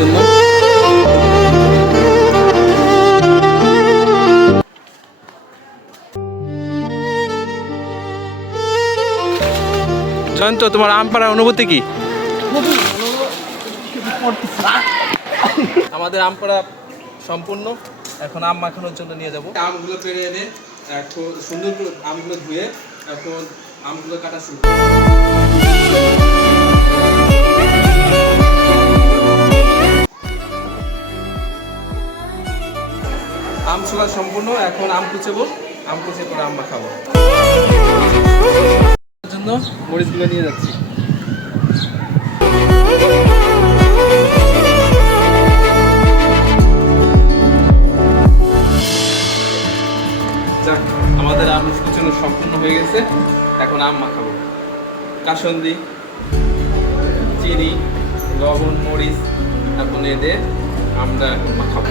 জন্য। জয়ন্ত, তোমার আম পাড়ার অনুভূতি কি? আমাদের আম পাড়া সম্পূর্ণ। এখন আম মাখানোর জন্য নিয়ে যাবো। আমগুলো পেড়ে এনে এখন সুন্দর করে আমগুলো ধুয়ে এখন আমগুলো কাটা শুরু। আম ছোলা সম্পূর্ণ। এখন আম কুচাবো, আম কুচে করে আম মাখাবো। জন্য মরিচগুলো নিয়ে যাচ্ছি। যাক, আমাদের আম কুচানো সম্পূর্ণ হয়ে গেছে। এখন আম মাখাবো। কাসন্দি, চিনি, লবণ, মরিচ এখন এদের আমরা এখন মাখাবো।